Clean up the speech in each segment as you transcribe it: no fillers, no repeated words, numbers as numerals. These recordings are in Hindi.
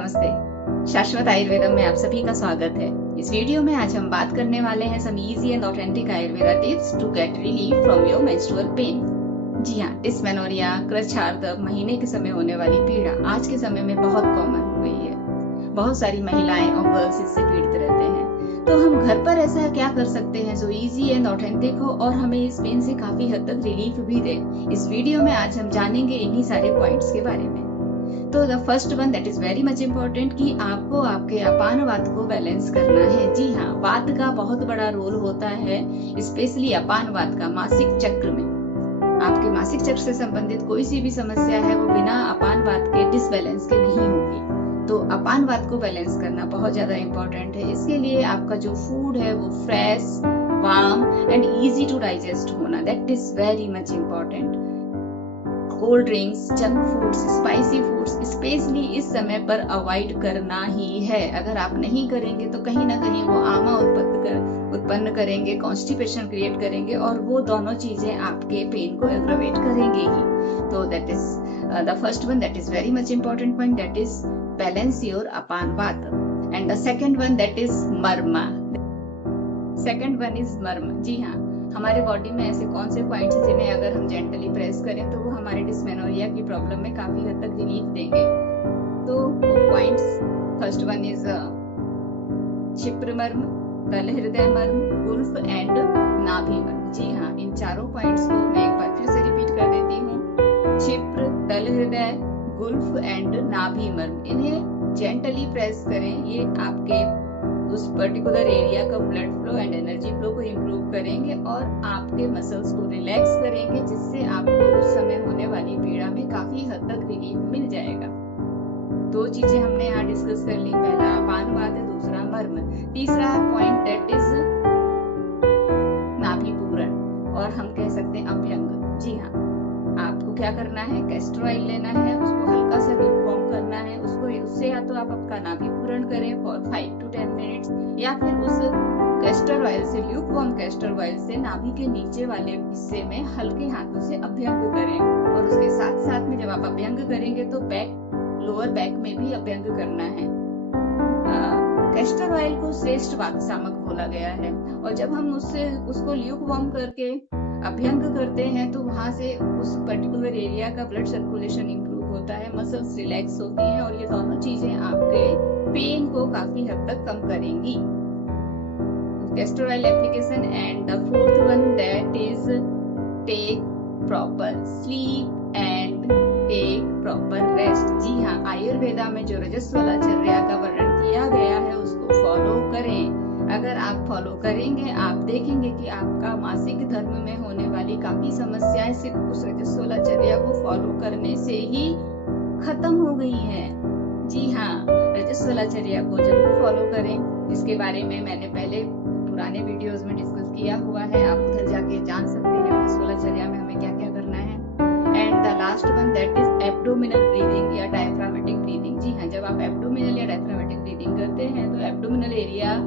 नमस्ते। शाश्वत आयुर्वेदम में आप सभी का स्वागत है। इस वीडियो में आज हम बात करने वाले हैं some easy and authentic Ayurveda tips to get relief from your menstrual pain. जी हाँ, डिस्मेनोरिया, क्रच्छार्दब, महीने के समय होने वाली पीड़ा आज के समय में बहुत कॉमन हो गई है। बहुत सारी महिलाएं और गर्ल्स इससे पीड़ित रहते हैं। तो हम घर पर ऐसा क्या कर सकते हैं जो इजी एंड ऑथेंटिक हो और हमें इस पेन से काफी हद तक रिलीफ भी दे। इस वीडियो में आज हम जानेंगे इन्हीं सारे पॉइंट्स के बारे में। तो the first one that is very much important कि आपको आपके अपान वात को बैलेंस करना है। जी हाँ, वात का बहुत बड़ा रोल होता है, स्पेशली अपान वात का मासिक चक्र में। आपके मासिक चक्र से संबंधित कोई सी भी समस्या है वो बिना अपान वात के डिसबैलेंस के नहीं होगी। तो अपान वात को बैलेंस करना बहुत ज्यादा इम्पोर्टेंट है। इसके लिए आपका जो फूड है वो fresh, warm and easy to digest होना, that is very much important. Cold drinks, junk foods, spicy foods specially इस समय पर अवॉइड करना ही है। अगर आप नहीं करेंगे तो कहीं ना कहीं वो आमा उत्पन्न करेंगे, कॉन्स्टिपेशन क्रिएट करेंगे और वो दोनों चीजें आपके पेन को एग्रावेट करेंगे ही। तो that is the first one, that is very much important point, that is balance your apana vata. And the second one that is marma. Second one is marma. जी हाँ, हमारे बॉडी में ऐसे कौन से पॉइंट्स हैं जिन्हें अगर हम जेंटली प्रेस करें तो वो हमारे डिस्मेनोरिया की प्रॉब्लम में काफी हद तक रिलीफ देंगे। तो वो पॉइंट्स, फर्स्ट वन इज क्षिप्र मर्म, तल हृदय मर्म, गुल्फ एंड नाभि मर्म। जी हाँ, इन चारों पॉइंट्स को मैं एक बार फिर से रिपीट कर देती हूँ। क्षिप्र, तल हृदय, गुल्फ एंड नाभि मर्म, इन्हें जेंटली प्रेस करें। ये आपके उस पर्टिकुलर एरिया का blood flow and energy flow को इम्प्रूव करेंगे और आपके मसल्स को रिलैक्स करेंगे, जिससे आपको उस समय होने वाली पीड़ा में काफी हद तक रिलीफ मिल जाएगा। दो चीजें हमने यहाँ डिस्कस कर ली, पहला अपान वात है, दूसरा मर्म। तीसरा पॉइंट दैट इज नाभि पूरण और हम कह सकते हैं अभ्यंग। जी हाँ, आपको क्या करना है, कैस्टर ऑयल लेना है, उसको हल्का सा ल्यूकवार्म करना है, उससे या तो आप आपका नाभि पूरण करें फॉर 5 to 10 मिनट्स या फिर उस कैस्टर ऑयल से, ल्यूकवार्म कैस्टर ऑयल से नाभि के नीचे वाले हिस्से में हल्के हाथों से अभ्यंग करें। और उसके साथ साथ में जब आप अभ्यंग करेंगे तो लोअर बैक में भी अभ्यंग करना है। कैस्टर ऑयल को श्रेष्ठ वात शामक बोला गया है और जब हम उसको ल्यूकवार्म करके अभ्यंग करते हैं तो वहां से उस पर्टिकुलर एरिया का ब्लड सर्कुलेशन इंप्रूव होता है, मसल्स रिलैक्स होती हैं और ये दोनों चीजें आपके पेन को काफी हद तक कम करेंगी। Castor oil application. And the fourth one that is take proper sleep and take proper rest. जी हाँ, आयुर्वेदा में जो रजस्वलाचर्या का वर्णन किया गया है उसको फॉलो करें। अगर आप फॉलो करेंगे आप देखेंगे कि आपका मासिक धर्म में होने वाली काफी समस्याएं सिर्फ उस रजस्वलाचर्या को फॉलो करने से ही खत्म हो गई है। जी हाँ, रजस्वलाचर्या को जरूर फॉलो करें। इसके बारे में मैंने पहले पुराने वीडियोस में डिस्कस किया हुआ है, आप उधर जाके जान सकते हैं रजस्वलाचर्या में हमें क्या क्या करना है। And the last one that is abdominal breathing या डायफ्रामेटिक ब्रीदिंग। जी हाँ, जब आप एब्डोमिनल या डायफ्रामेटिक ब्रीदिंग करते हैं तो एब्डोमिनल एरिया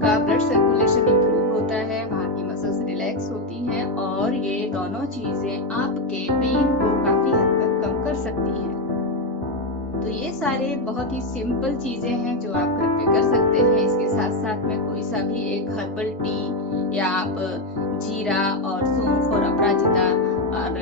का ब्लड सर्कुलेशन इंप्रूव होता है, वहाँ की मसल्स रिलैक्स होती हैं और ये दोनों चीजें आपके पेन को काफी हद तक कम कर सकती हैं। तो ये सारे बहुत ही सिंपल चीजें हैं जो आप घर पे कर सकते हैं। इसके साथ साथ में कोई सा भी एक हर्बल टी या आप जीरा और सौंफ और अपराजिता और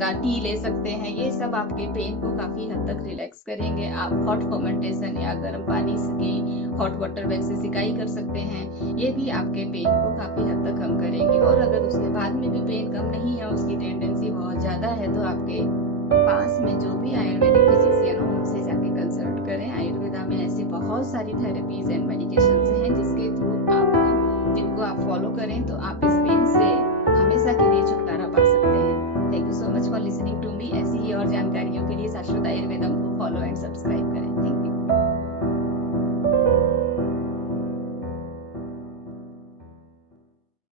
का टी ले सकते हैं। ये सब आपके पेन को काफी हद तक रिलैक्स करेंगे। आप हॉट फर्मेंटेशन या गर्म पानी की हॉट वाटर बैग से सिकाई कर सकते हैं, ये भी आपके पेन को काफी हद तक कम करेंगे। और अगर उसके बाद में भी पेन कम नहीं है, उसकी टेंडेंसी बहुत ज्यादा है, तो आपके पास में जो भी आयुर्वेदिक फिजिशियन हो उनसे जाके कंसल्ट करें। आयुर्वेदा में ऐसे बहुत सारी थेरेपीज एंड मेडिकेशंस हैं जिसके थ्रू जिनको आप फॉलो करें तो आप इस पेन से हमेशा के लिए छुटकारा पा सकते हैं। Thank you so much for listening to me. ऐसी ही और जानकारियों के लिए शाश्वत आयुर्वेदम को फॉलो एंड सब्सक्राइब करें। Thank you.